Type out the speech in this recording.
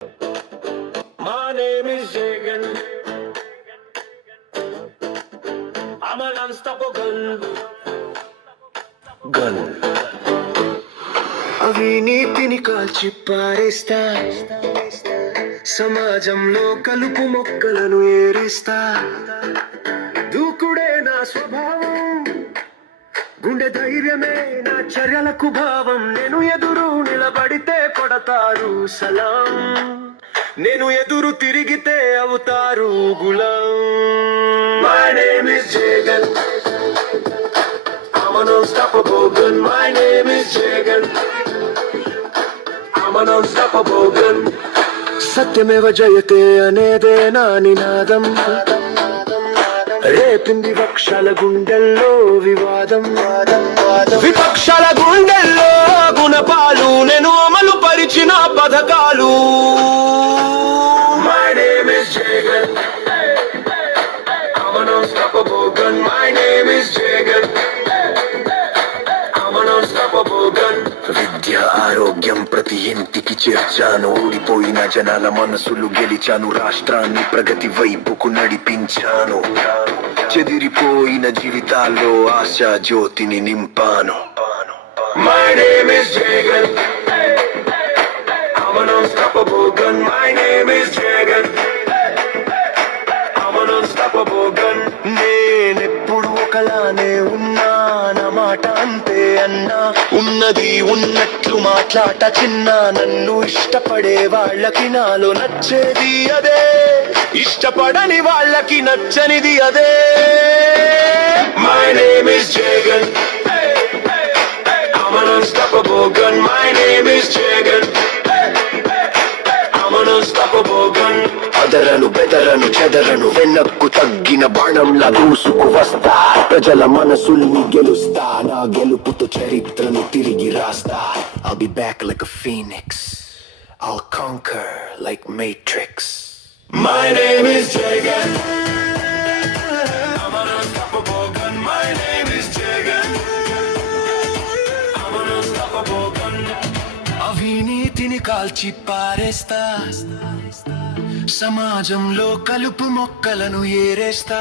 My name is Jagan. I'm an unstoppable gun. అవినీతిని కాల్చి పారేస్తా, సమాజంలో కలుపు మొక్కలను ఏరిస్తా. దూకుడే నా స్వభావం, గుండె ధైర్యమే నా చర్యలకు భావం. నేను ఎదురు నిలబడితే కొడతారు సలాం, నేను ఎదురు తిరిగితే అవుతారు Ghulam. My name is Jagan. I'm an unstoppable gun. My name is Jagan. I'm an unstoppable gun. సత్యమేవ జయతే అనేదే నా నినాదం. రేపింది విపక్షాల గుండెల్లో వివాదం. విపక్షాల గుండెల్లో గుణపాలు, నేను అమలు పరిచిన పథకాలు. My name is Jagan. I'm an unstoppable gun. My name is Jagan. I'm an unstoppable gun. విద్య ఆరోగ్యం ప్రతి ఇంటికి చేర్చాను, ఓడిపోయిన జనాల మనసులు గెలిచాను, రాష్ట్రాన్ని ప్రగతి వైపుకు నడిపించాను, చెదిరిపోయిన జీవితాల్లో ఆశా జ్యోతిని నింపాను. My name is Jagan. I'm an unstoppable gun. My name is Jagan. I'm an unstoppable gun. నేనెప్పుడు ఒకలానే ఉన్నా, నా మాట అంతే అన్నా. ఉన్నది ఉన్నట్లు మాట్లాట చిన్న, నన్ను ఇష్టపడే వాళ్ళకి నాలో నచ్చేది అదే, ఇష్టపడని వాళ్ళకి నచ్చనిది అదే. My name is Jagan. I'm an unstoppable gun. My name is Jagan. I'm an unstoppable gun. అదరను బెదరను చెదరను, వెనక్కు తగ్గిన బాణంలా దూసుకు వస్తా, ప్రజల మనసుల్ని గెలుస్తా, నా గెలుపుతో చరిత్రను తిరిగి రాస్తా. I'll be back like a phoenix, I'll conquer like Matrix. My name is Jagan. I'm an unstoppable gun. My name is Jagan. I'm an unstoppable gun. అవినీతిని కాల్చి పారేస్తా, సమాజంలో కలుపు మొక్కలను ఏరేస్తా.